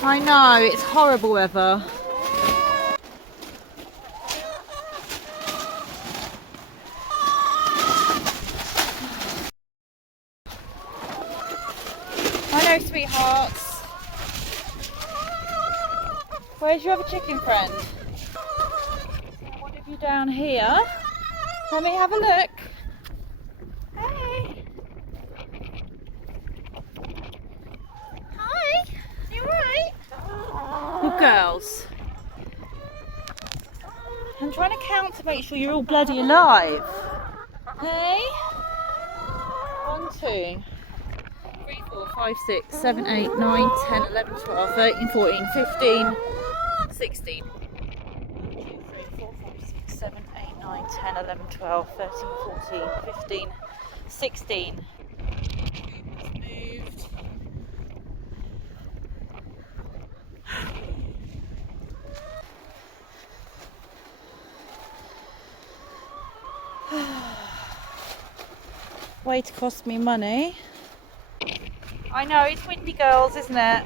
I know, it's horrible weather. I know, sweethearts. Where's your other chicken friend? What have you down here? Let me have a look. Hey. Hi. You alright? Good girls. I'm trying to count to make sure you're all bloody alive. Hey? 1, 2, 3, 4, 5, 6, 7, 8, 9, 10, 11, 12, 13, 14, 15, 16. 1, 2, 3, 4, 5, 6, 7, 8, 9, 10, 11, 12, 13, 14, 15, 16. Moved. Way to cost me money. I know, it's windy, girls, isn't it?